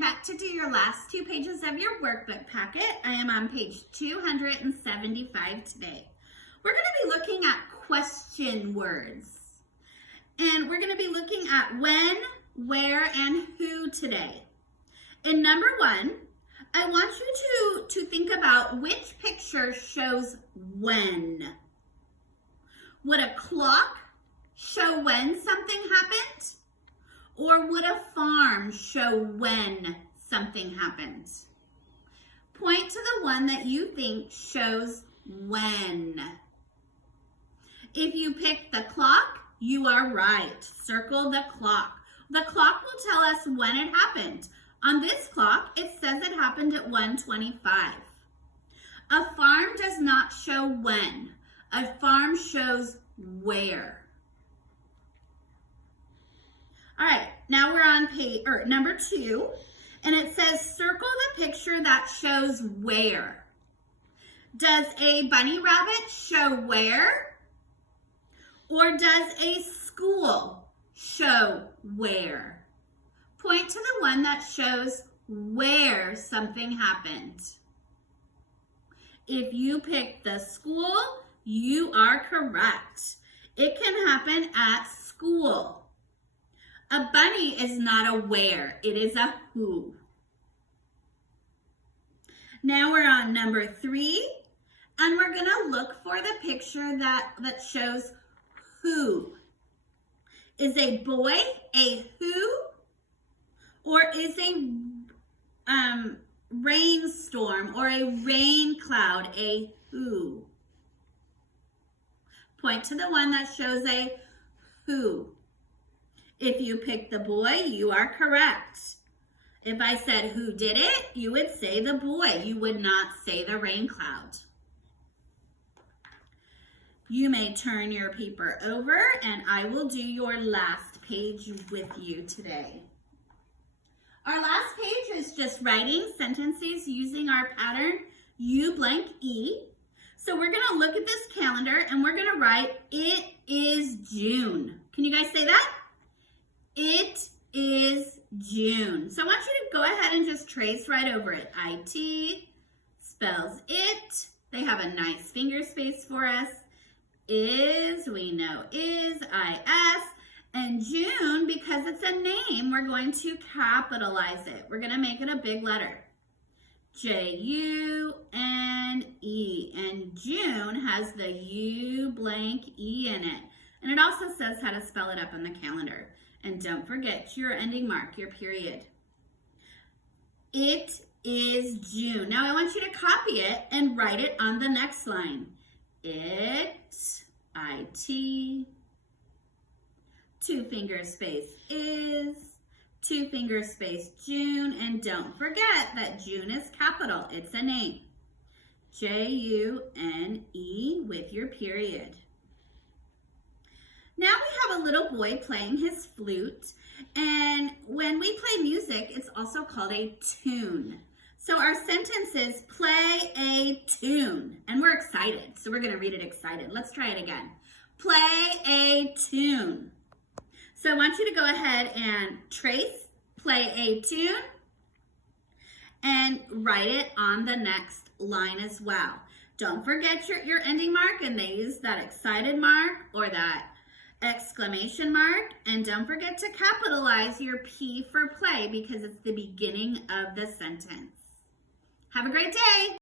back to do your last 2 pages of your workbook packet. I am on page 275 today. We're going to be looking at question words. And we're going to be looking at when, where, and who today. In number 1, I want you to think about which picture shows when. Would a clock show when something happened? Or would a farm show when something happened? Point to the one that you think shows when. If you pick the clock, you are right. Circle the clock. The clock will tell us when it happened. On this clock, it says it happened at 1:25. A farm does not show when. A farm shows where. All right, now we're on number 2, and it says circle the picture that shows where. Does a bunny rabbit show where? Or does a school show where? Point to the one that shows where something happened. If you pick the school, you are correct. It can happen at school. A bunny is not a where, it is a who. Now we're on number 3, and we're gonna look for the picture that shows who. Is a boy a who? Or is a rainstorm or a rain cloud a who? Point to the one that shows a who. If you pick the boy, you are correct. If I said who did it, you would say the boy. You would not say the rain cloud. You may turn your paper over and I will do your last page with you today. Our last page is just writing sentences using our pattern U blank E. So we're gonna look at this calendar and we're gonna write, it is June. Can you guys say that? It is June. So I want you to go ahead and just trace right over it. IT spells it. They have a nice finger space for us. Is, we know is, IS. And June, because it's a name, we're going to capitalize it. We're going to make it a big letter. J-U-N-E. And June has the U blank E in it. And it also says how to spell it up on the calendar. And don't forget your ending mark, your period. It is June. Now I want you to copy it and write it on the next line. It, IT, 2 finger space is, 2 finger space June, and don't forget that June is capital. It's a name. J-U-N-E with your period. Now we have a little boy playing his flute, and when we play music, it's also called a tune. So our sentence is play a tune, and we're excited, so we're gonna read it excited. Let's try it again. Play a tune. So I want you to go ahead and trace play a tune and write it on the next line as well. Don't forget your ending mark, and they use that excited mark or that exclamation mark, and don't forget to capitalize your P for play because it's the beginning of the sentence. Have a great day.